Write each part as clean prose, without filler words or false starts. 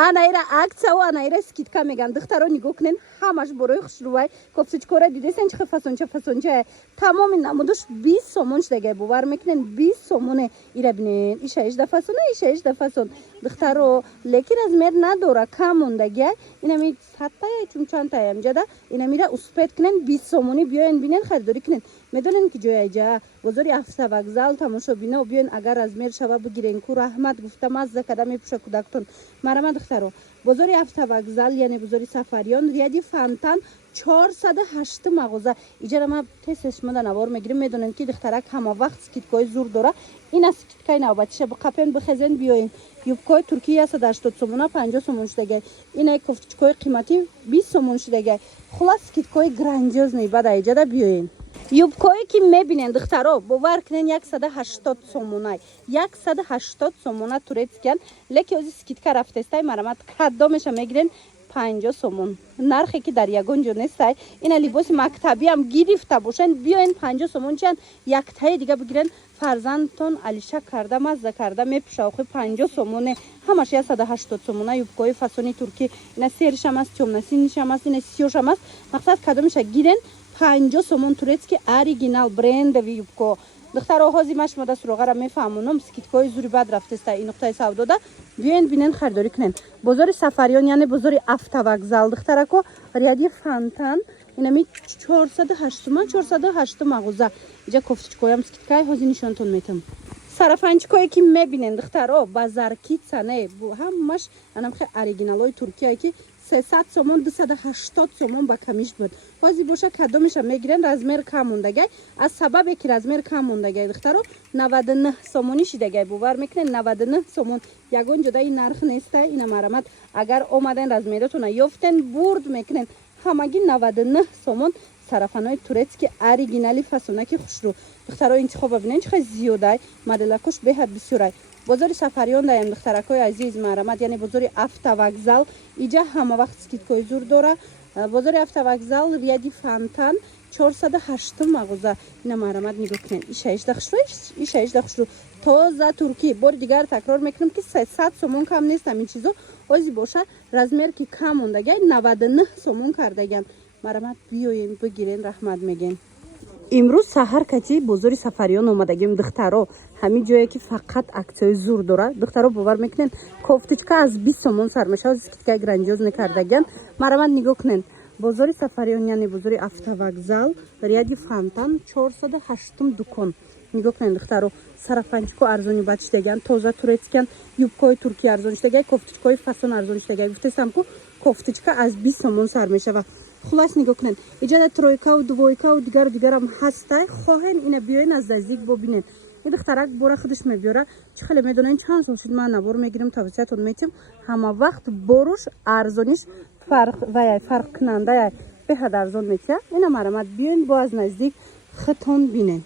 Анайра акция و анайра скидка меган. Духтаро нигоҳ кунен, ҳамаш борои хушрӯвай. Кофточкора дидесен чӣ фасонча. Тамоми намудаш 20 сомон шудагай. Бовар мекунен 20 сомоне. Ира бинен. Иша 18 фасона, иша 18 фасон. Духтаро леки размер надора, кам мондагай. Инами саттая чун чантаям ҷада. Инамира успет кунен 20 сомони биёен бинен харидорӣ кунен. Медонен ки ҷояй ҷа. Бозори автовокзал тамошобино биёен агар размер шава бигирен. Ку раҳмат гуфта мазза када мепӯша кӯдактон. Марама духтаро бозори автовокзал яъне бозори Сафариён рияди Фонтан 408 мағоза иҷара ма тесеш мода навор мегирем. Медонен ки духтарак ҳама вақт скидкои зур дора. Ина скидкаи навбатиша бақапен бихезен биёин. Юбкои туркия 180 сомона 50 сомон шудагай. Ина кофточкои қимати 20 сомон шудагай. Хулас скидкои грандиозни бада иҷада биёин. Юбкое ки мебинен духтаро бовар кунен 180 сомонай 180 сомона турецкиан леки ози скидка рафтестай марамат каддомеша мегирен 50 сомон нархе ки дар ягон ҷо нестай. Ина либоси мактабиам гирифта бошен биёен 50 сомон чан яктае дига бигирен фарзандтон алиша карда мазза карда мепӯша охи 50 сомоне ҳамаш 180 сомона юбкои фасони турки. Ина серишам аст тёмнасинишам аст ина сиёшам аст мақсад кадомеша гирен 50 сомон турецки оригинал брендови юбко. Духтаро ҳози машмода суроғара мефаҳмонам скидкои зури бад рафтеста ин нуқтаи савдода биёен бинен харидорӣ кунен. Бозори Сафариён яъне бозори автовокзал духтарако рияди Фонтан инами 408 мағоза иҷа кофточкоям скидкаи ҳози нишонтон метам. Сарафанчикое ки мебинен духтаро базаркица не ҳамаш анамхе оригиналои туркияе ки 300 сомон 280 сомон ба камиш буд. Ҳози боша кадомеша мегирен размер кам мондагай. Аз сабабе ки размер кам мондагай духтаро 99 сомони шидагай бовар мекунен 99 сомон. Ягон ҷода ин нарх неста. Ина марамат агар омаден размератона ёфтен бурд мекунен ҳамаги 99 сомон. Сарафанои турецки оригинали фасонаки хушрӯ духтаро интихоба бинен чӣ зиёдай моделакош беҳад бисёрай. Бозори Сафариён даем духтаракои азиз марамат яъне бозори автовокзал иҷа ҳама вақт скидкои зур дора. Бозори автовокзал рияди Фонтан 408 мағоза ина марамат нигоҳ кунен иша 18 хушрӯ тоза турки. Бори дигар такрор мекунам ки 300 сомон кам нестам ин чизо ҳози боша размер ки кам мондагай 99 сомон кардаган. Марамат биёен бигирен раҳмат меген. Имрӯз саҳар кати бозори Сафариён омадагим духтаро ҳамин ҷое ки фақат аксияи зур дора. Духтаро бовар мекунен кофточка аз 20 сомон сар меша скидкаи грандиозне кардаган. Марамат нигоҳ кунен бозори Сафариён яъне бозори автовокзал рияди Фонтан 408 дукон. Нигоҳ кунен духтаро сарафанчико арзони бад шидаган тоза турецкиан юбкои турки арзон шидагай кофточкои фасон арзон шидагай. Гуфтестам ку кофточка аз 20 сомон сар мешава. Хулас нигоҳ кунен иҷада тройкаву двойкаву дигарам ҳастай хоҳен ина биёен аз наздик бобинен. ин духтарак бора худаш мебиёра чӣ хеле медонен чанд сол шуд ман набор мегирем тавсиятон метим ҳама вақт боруш арзониш фарқкунандая беҳад арзон метия. ина марамат биёен бо аз наздик хитон бинен.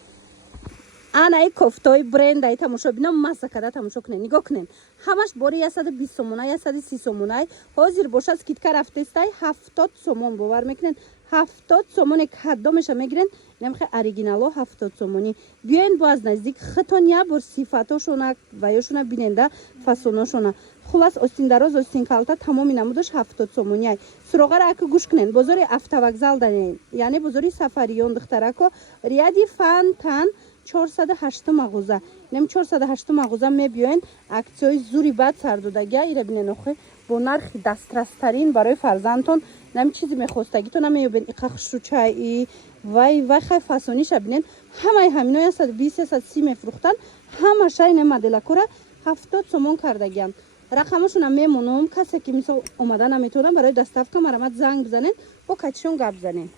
Анаи кофтои брендаи тамошобинам мазза када тамошо кунен. Нигоҳ кунен ҳамаш бори 120 сомонай 130 сомонай ҳозир боша скидка рафтестай 70 сомон бовар мекунен 70 сомоне кадомеша мегирен намхе оригинало 70 сомони биёен бо аз наздик хитон я бор сифатошона ваёшона биненда фасоношона. Хулас остиндароз остинкалта тамоми намудаш 70 сомониай. Суроғара аку гӯш кунен бозори автовокзал данен яъне бозори Сафариён духтарако рияди Фонтан 408 мағоза. Нем 408 мағоза мебиёен аксияи зури бад сардодагия ира бинен охи бо нархи дастрастарин барои фарзандтон нем чизи мехостагитон намеёбен иқа хушрӯчаи вай хай фасониша бинен ҳамаи ҳамино 120 130 мефурӯхтан ҳамаша ина моделакора 70 сомон кардагиам. рақамашона мемонам касе ки мисол омада наметавонам барои доставка марамат занг бизанен бо катишон гап занен.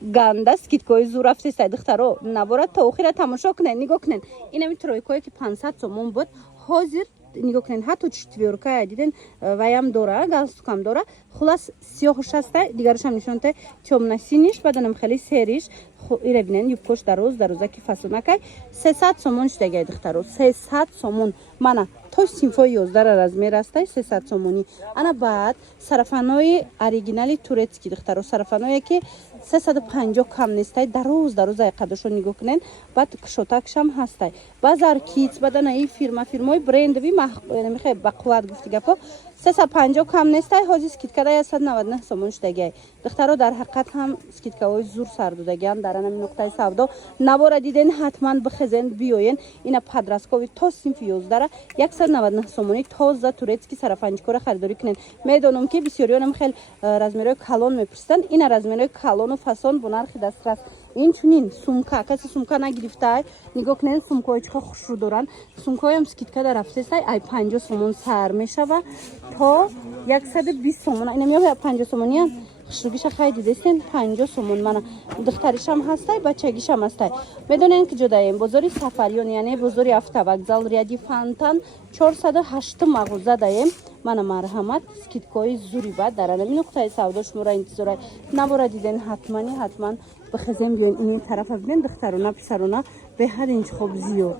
Ганда скидкои зур рафтестай духтаро набора та охира тамошо кунен. Нигоҳ кунен инами тройкое ки 500 сомон буд ҳозир нигоҳ кунен ҳатто четвёрка диден ваям дора галстукам дора. Хулас сиёҳуш аста дигарашам нишонта тёмнасиниш баданам хеле сериш ира бинен юбкош дарозаки фасонакай 300 сомон шудагай духтаро 300 сомон мана то синфои 11 размер астай 300 сомони. Ана баъд сарафанои оригинали турецки духтаро сарафаное ки 350 кам нестай дарозай қадошо нигоҳ кунен баъд кшотакшам ҳастай базар киц баданаи фирмаи брендови мехе ба қувват гуфти гапо 350 кам нестай ҳозир скидкада 199 сомон шудагиай. Духтаро дар ҳақиқат ҳам скидкаҳои зур сардодагиан дар ани нуқтаи савдо набора диден ҳатман бихезен биёен. Ина падраскови то синфи 11 199 сомони тоза турецки сарафанҷикора харидорӣ кунен. Медонам ки бисёриёнам хел размерои калон мепурсанд. Ина размерои калону фасон бо нархи дастрас. Инчунин сумка каси сумка нагирифтай нигоҳ кунед сумкаҳои чиқа хушрӯ доранд. Сумкаҳоям скидкада рафтестай ай 50 сомон сар мешава то 120 сомон. Ина меояд 50 сомониян хушрӯгиша хай дидестен 50 сомон. Мана духтаришам ҳастай бачагишам ҳастай. Медонен ки ҷодаем бозори Сафариён яъне бозори автовокзал ряди Фонтан 408 мағоза даем. Мана марҳамат скидкаҳои зури бад дар ани нуқтаи савдо шуморо интизорай набора диден ҳатман бихезем биёен ин тарафа бинен духтарона писарона беҳад интихоб зиёд.